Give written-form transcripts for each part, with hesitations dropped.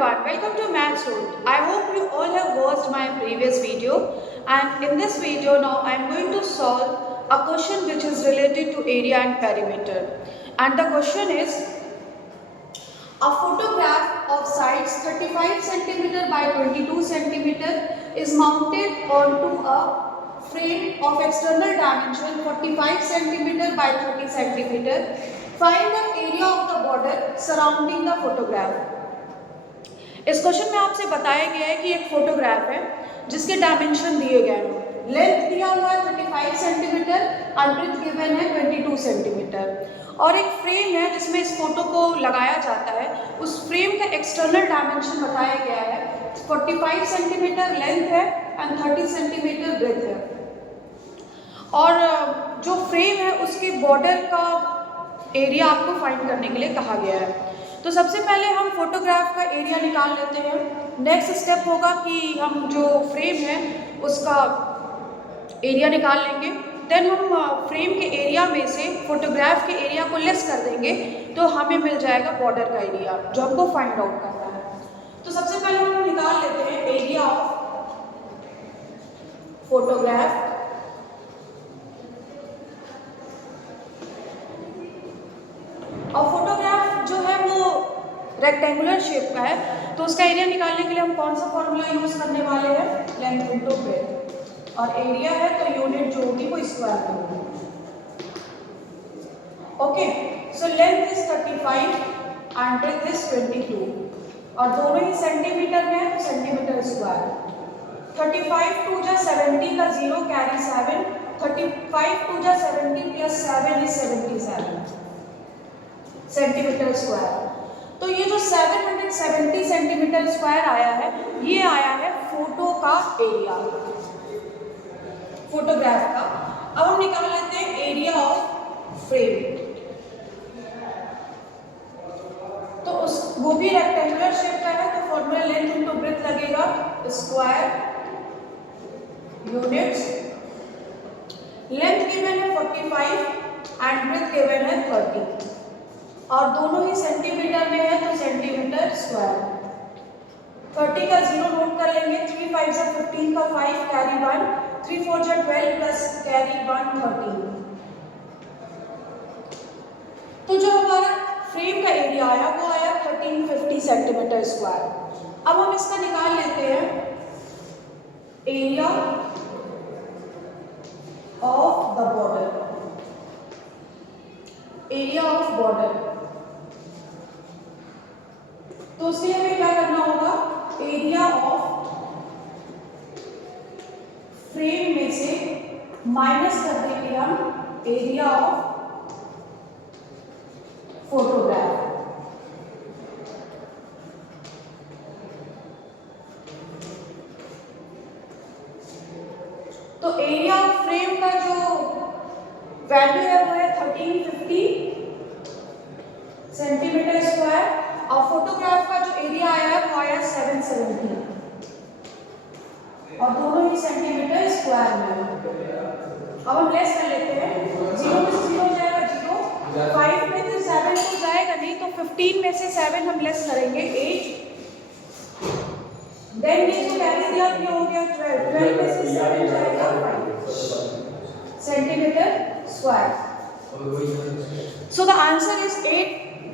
everyone, welcome to Maths Root. I hope you all have watched my previous video, and in this video now I am going to solve a question which is related to area and perimeter. And the question is, a photograph of sides 35 cm by 22 cm is mounted onto a frame of external dimension 45 cm by 30 cm. Find the area of the border surrounding the photograph. इस question में आपसे बताया गया है कि एक photograph है जिसके डायमेंशन दिए गए हैं। लेंथ दिया हुआ है 35 सेंटीमीटर और ब्रेथ गिवन है 22 सेंटीमीटर और एक फ्रेम है जिसमें इस फोटो को लगाया जाता है। उस फ्रेम का एक्सटर्नल डायमेंशन बताया गया है 45 सेंटीमीटर लेंथ है एंड 30 सेंटीमीटर ब्रेथ है और जो फ्रेम है उसके बॉर्डर का एरिया आपको फाइंड करने के लिए कहा गया है। तो सबसे पहले हम फोटोग्राफ का एरिया निकाल लेते हैं। नेक्स्ट स्टेप होगा कि हम जो फ्रेम है उसका एरिया निकाल लेंगे। देन हम फ्रेम के एरिया में से फोटोग्राफ के एरिया को लेस कर देंगे तो हमें मिल जाएगा बॉर्डर का एरिया जो हमको फाइंड आउट करना है। तो सबसे पहले हम निकाल लेते हैं एरिया ऑफ फोटोग्राफ। और फोटोग्राफ जो है वो रेक्टेंगुलर शेप का है तो उसका एरिया निकालने के लिए हम कौन सा फॉर्मूला यूज करने वाले हैं, लेंथ इनटू ब्रेथ, और एरिया है तो यूनिट जो होगी वो स्क्वायर में होगी। Okay, so length is 35 and breadth is 22 और दोनों ही सेंटीमीटर में है तो सेंटीमीटर स्क्वायर। 35 टू जा 70 का 0 कैरी 7, 35 टू जा 70 प्लस 7 इज 77 सेंटीमीटर स्क्वायर। तो ये जो 770 सेंटीमीटर स्क्वायर आया है ये आया है फोटो का एरिया, फोटोग्राफ का। अब हम निकाल लेते हैं एरिया ऑफ फ्रेम। तो उस वो भी रेक्टेंगुलर शेप का है तो फॉर्मूला लेंथ इनटू ब्रेथ लगेगा, स्क्वायर यूनिट्स। लेंथ गिवन है 45 एंड ब्रेथ गिवन है 30 और दोनों ही सेंटीमीटर में है तो सेंटीमीटर स्क्वायर। 30 का 0 नोट कर लेंगे, 3 5 से 15 का 5 कैरी 1, 3 4 जा 12 प्लस कैरी 1 13। तो जो हमारा फ्रेम का एरिया आया वो आया 1350 सेंटीमीटर स्क्वायर। अब हम इसका निकाल लेते हैं area of the border, area of border. तो उसके लिए हमें क्या करना होगा, एरिया ऑफ फ्रेम में से माइनस कर देंगे हम एरिया ऑफ फोटोग्राफ। तो एरिया ऑफ फ्रेम का जो वैल्यू है वो है 1350 सेंटीमीटर स्क्वायर और फोटोग्राफ का जो एरिया आया है वो आया 770 और दोनों ही सेंटीमीटर स्क्वायर में। अब हम लेस कर लेते हैं, 0 में से 0 हो जाएगा 0, 5 में से 7 तो जाएगा नहीं तो 15 में से 7 हम लेस करेंगे 8। देन ये जो कैरी दिया ये हो गया 12, 12 में से 7 जाएगा 5 centimetre square. So the answer is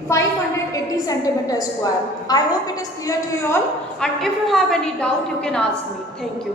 580 centimeter square. I hope it is clear to you all, and if you have any doubt you can ask me. Thank you.